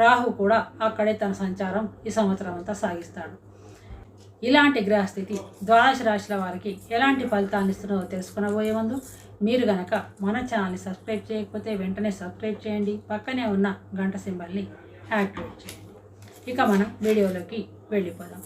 రాహు కూడా అక్కడే తన సంచారం ఈ సంవత్సరం అంతా సాగిస్తాడు. ఇలాంటి గ్రహస్థితి ద్వాదశ రాశుల వారికి ఎలాంటి ఫలితాన్ని ఇస్తున్నదో తెలుసుకునబోయే ముందు మీరు గనక మన ఛానల్ని సబ్స్క్రైబ్ చేయకపోతే వెంటనే సబ్స్క్రైబ్ చేయండి. పక్కనే ఉన్న గంట సింబల్ని యాక్టివేట్ చేయండి. ఇక మనం వీడియోలోకి వెళ్ళిపోదాం.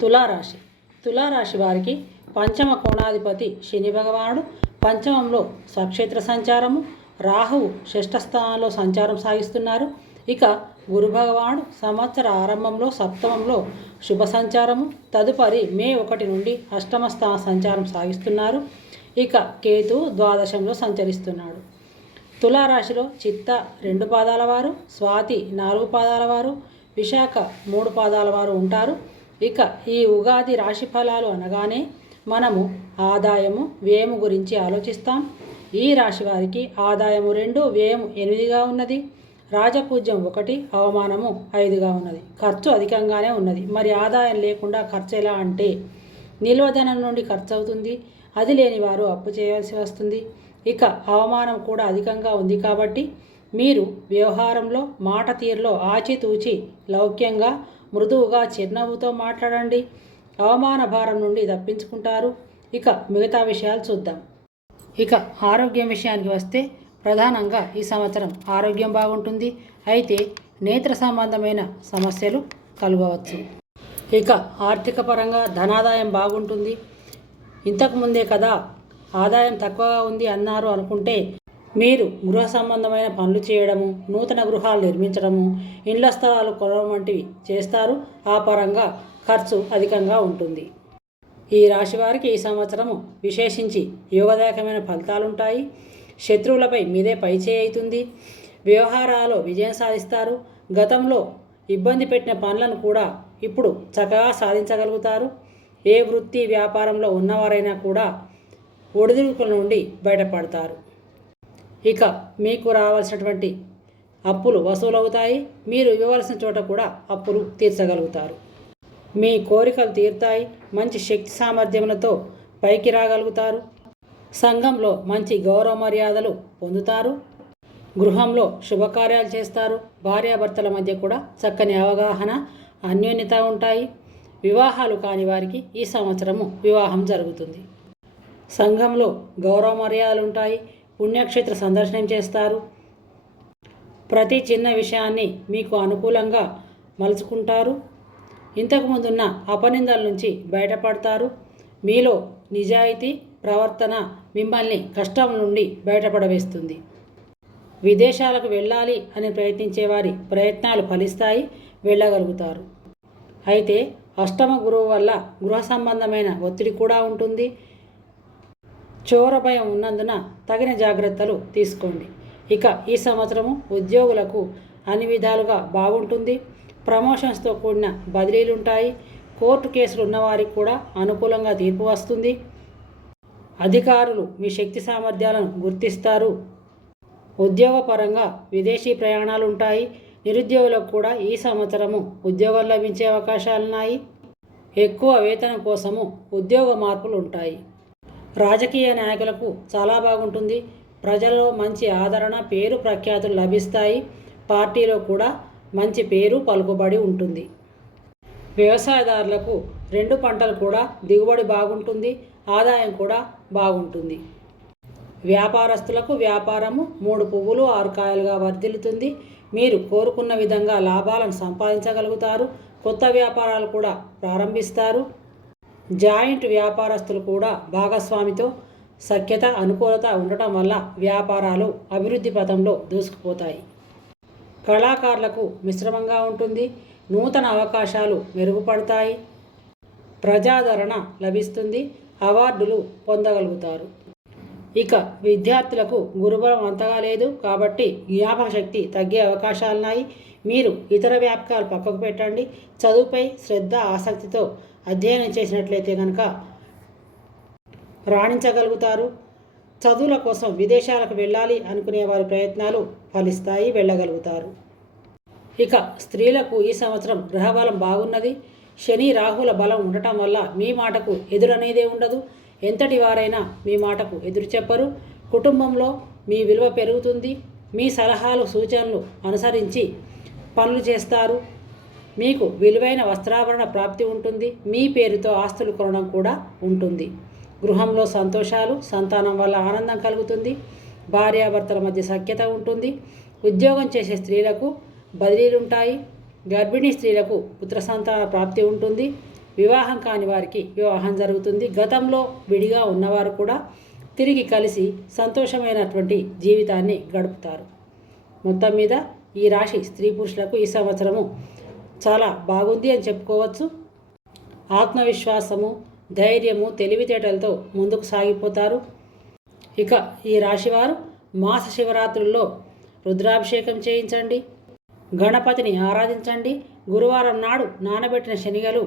తులారాశి. తులారాశి వారికి పంచమ కోణాధిపతి శని భగవానుడు పంచమంలో స్వక్షేత్ర సంచారము రాహువు షష్ఠ స్థానంలో సంచారం సాగిస్తున్నారు. ఇక గురుభగవానుడు సంవత్సర ఆరంభంలో సప్తమంలో శుభ సంచారము తదుపరి మే ఒకటి నుండి అష్టమ స్థాన సంచారం సాగిస్తున్నారు. ఇక కేతు ద్వాదశంలో సంచరిస్తున్నాడు. తులారాశిలో చిత్త రెండు పాదాల వారు స్వాతి నాలుగు పాదాల వారు విశాఖ మూడు పాదాల వారు ఉంటారు. ఇక ఈ ఉగాది రాశి ఫలాలు అనగానే మనము ఆదాయము వ్యయము గురించి ఆలోచిస్తాం. ఈ రాశి వారికి ఆదాయము రెండు వ్యయము ఎనిమిదిగా ఉన్నది. రాజపూజ్యం ఒకటి అవమానము ఐదుగా ఉన్నది. ఖర్చు అధికంగానే ఉన్నది. మరి ఆదాయం లేకుండా ఖర్చు ఎలా అంటే నిల్వధనం నుండి ఖర్చు అవుతుంది అది లేని వారు అప్పు చేయాల్సి వస్తుంది. ఇక అవమానం కూడా అధికంగా ఉంది కాబట్టి మీరు వ్యవహారంలో మాట తీరులో ఆచితూచి లౌక్యంగా మృదువుగా చిరునవ్వుతో మాట్లాడండి. అవమాన భారం నుండి తప్పించుకుంటారు. ఇక మిగతా విషయాలు చూద్దాం. ఇక ఆరోగ్యం విషయానికి వస్తే ప్రధానంగా ఈ సంవత్సరం ఆరోగ్యం బాగుంటుంది. అయితే నేత్ర సంబంధమైన సమస్యలు కలగవచ్చు. ఇక ఆర్థిక పరంగా ధనాదాయం బాగుంటుంది. ఇంతకుముందే కదా ఆదాయం తక్కువగా ఉంది అన్నారు అనుకుంటే మీరు గృహ సంబంధమైన పనులు చేయడము నూతన గృహాలు నిర్మించడము ఇండ్ల స్థలాలు కొనడం వంటివి చేస్తారు. ఆ పరంగా ఖర్చు అధికంగా ఉంటుంది. ఈ రాశి వారికి ఈ సంవత్సరము విశేషించి యోగదాయకమైన ఫలితాలుంటాయి. శత్రువులపై మీదే పైచేయి అవుతుంది వ్యవహారాలు విజయం సాధిస్తారు. గతంలో ఇబ్బంది పెట్టిన పనులను కూడా ఇప్పుడు చక్కగా సాధించగలుగుతారు. ఏ వృత్తి వ్యాపారంలో ఉన్నవారైనా కూడా ఒడిదుడుకుల నుండి బయటపడతారు. ఇక మీకు రావాల్సినటువంటి అప్పులు వసూలవుతాయి. మీరు ఇవ్వవలసిన చోట కూడా అప్పులు తీర్చగలుగుతారు. మీ కోరికలు తీరుతాయి. మంచి శక్తి సామర్థ్యములతో పైకి రాగలుగుతారు. సంఘంలో మంచి గౌరవ మర్యాదలు పొందుతారు. గృహంలో శుభకార్యాలు చేస్తారు. భార్యాభర్తల మధ్య కూడా చక్కని అవగాహన అన్యోన్యత ఉంటాయి. వివాహాలు కాని వారికి ఈ సంవత్సరము వివాహం జరుగుతుంది. సంఘంలో గౌరవ మర్యాదలు ఉంటాయి. పుణ్యక్షేత్ర సందర్శనం చేస్తారు. ప్రతి చిన్న విషయాన్ని మీకు అనుకూలంగా మలుచుకుంటారు. ఇంతకుముందున్న అపనిందల నుంచి బయటపడతారు. మీలో నిజాయితీ ప్రవర్తన మిమ్మల్ని కష్టం నుండి బయటపడవేస్తుంది. విదేశాలకు వెళ్ళాలి అని ప్రయత్నించే వారి ప్రయత్నాలు ఫలిస్తాయి వెళ్ళగలుగుతారు. అయితే అష్టమ గురువు వల్ల గృహ సంబంధమైన ఒత్తిడి కూడా ఉంటుంది. చోర భయం ఉన్నందున తగిన జాగ్రత్తలు తీసుకోండి. ఇక ఈ సంవత్సరము ఉద్యోగులకు అన్ని విధాలుగా బాగుంటుంది. ప్రమోషన్స్తో కూడిన బదిలీలు ఉంటాయి కోర్టు కేసులు ఉన్నవారికి కూడా అనుకూలంగా తీర్పు వస్తుంది. అధికారులు మీ శక్తి సామర్థ్యాలను గుర్తిస్తారు. ఉద్యోగపరంగా విదేశీ ప్రయాణాలు ఉంటాయి నిరుద్యోగులకు కూడా ఈ సంవత్సరము ఉద్యోగం లభించే అవకాశాలున్నాయి. ఎక్కువ వేతనం కోసము ఉద్యోగ మార్పులు ఉంటాయి రాజకీయ నాయకులకు చాలా బాగుంటుంది. ప్రజల్లో మంచి ఆదరణ పేరు ప్రఖ్యాతులు లభిస్తాయి. పార్టీలో కూడా మంచి పేరు పలుకుబడి ఉంటుంది. వ్యవసాయదారులకు రెండు పంటలు కూడా దిగుబడి బాగుంటుంది. ఆదాయం కూడా బాగుంటుంది. వ్యాపారస్తులకు వ్యాపారము మూడు పువ్వులు ఆరు కాయలుగా వర్ధిల్లుతుంది. మీరు కోరుకున్న విధంగా లాభాలను సంపాదించగలుగుతారు. కొత్త వ్యాపారాలు కూడా ప్రారంభిస్తారు. జాయింట్ వ్యాపారస్తులు కూడా భాగస్వామితో సఖ్యత అనుకూలత ఉండటం వల్ల వ్యాపారాలు అభివృద్ధి పథంలో దూసుకుపోతాయి. కళాకారులకు మిశ్రమంగా ఉంటుంది. నూతన అవకాశాలు మెరుగుపడతాయి. ప్రజాదరణ లభిస్తుంది. అవార్డులు పొందగలుగుతారు. ఇక విద్యార్థులకు గురుబలం అంతగా లేదు కాబట్టి జ్ఞాపక శక్తి తగ్గే అవకాశాలున్నాయి. మీరు ఇతర వ్యాపకాలు పక్కకు పెట్టండి. చదువుపై శ్రద్ధ ఆసక్తితో అధ్యయనం చేసినట్లయితే కనుక రాణించగలుగుతారు. చదువుల కోసం విదేశాలకు వెళ్ళాలి అనుకునే వారి ప్రయత్నాలు ఫలిస్తాయి వెళ్ళగలుగుతారు. ఇక స్త్రీలకు ఈ సంవత్సరం గ్రహబలం బాగున్నది. శని రాహుల బలం ఉండటం వల్ల మీ మాటకు ఎదురనేదే ఉండదు. ఎంతటి వారైనా మీ మాటకు ఎదురు చెప్పరు. కుటుంబంలో మీ విలువ పెరుగుతుంది. మీ సలహాలు సూచనలు అనుసరించి పనులు చేస్తారు. మీకు విలువైన వస్త్రాభరణ ప్రాప్తి ఉంటుంది. మీ పేరుతో ఆస్తులు కొనడం కూడా ఉంటుంది. గృహంలో సంతోషాలు సంతానం వల్ల ఆనందం కలుగుతుంది. భార్యాభర్తల మధ్య సఖ్యత ఉంటుంది. ఉద్యోగం చేసే స్త్రీలకు బదిలీలు ఉంటాయి గర్భిణీ స్త్రీలకు పుత్ర సంతాన ప్రాప్తి ఉంటుంది. వివాహం కాని వారికి వివాహం జరుగుతుంది. గతంలో విడిగా ఉన్నవారు కూడా తిరిగి కలిసి సంతోషమైనటువంటి జీవితాన్ని గడుపుతారు. మొత్తం మీద ఈ రాశి స్త్రీ పురుషులకు ఈ సంవత్సరము చాలా బాగుంది అని చెప్పుకోవచ్చు. ఆత్మవిశ్వాసము ధైర్యము తెలివితేటలతో ముందుకు సాగిపోతారు. ఇక ఈ రాశివారు మాస శివరాత్రుల్లో రుద్రాభిషేకం చేయించండి. గణపతిని ఆరాధించండి. గురువారం నాడు నానబెట్టిన శనిగలు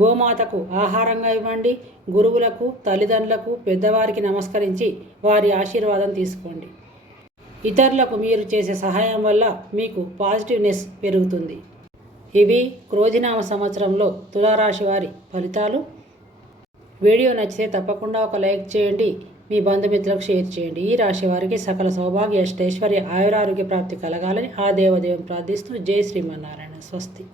గోమాతకు ఆహారంగా ఇవ్వండి. గురువులకు తల్లిదండ్రులకు పెద్దవారికి నమస్కరించి వారి ఆశీర్వాదం తీసుకోండి. ఇతరులకు మీరు చేసే సహాయం వల్ల మీకు పాజిటివ్నెస్ పెరుగుతుంది. ఇవి క్రోధినామ సంవత్సరంలో తులారాశి వారి ఫలితాలు. వీడియో నచ్చితే తప్పకుండా ఒక లైక్ చేయండి. మీ బంధుమిత్రులకు షేర్ చేయండి. ఈ రాశి వారికి సకల సౌభాగ్య అష్టైశ్వర్య ఆయురారోగ్య ప్రాప్తి కలగాలని ఆ దేవదేవం ప్రార్థిస్తూ జై శ్రీమన్నారాయణ. స్వస్తి.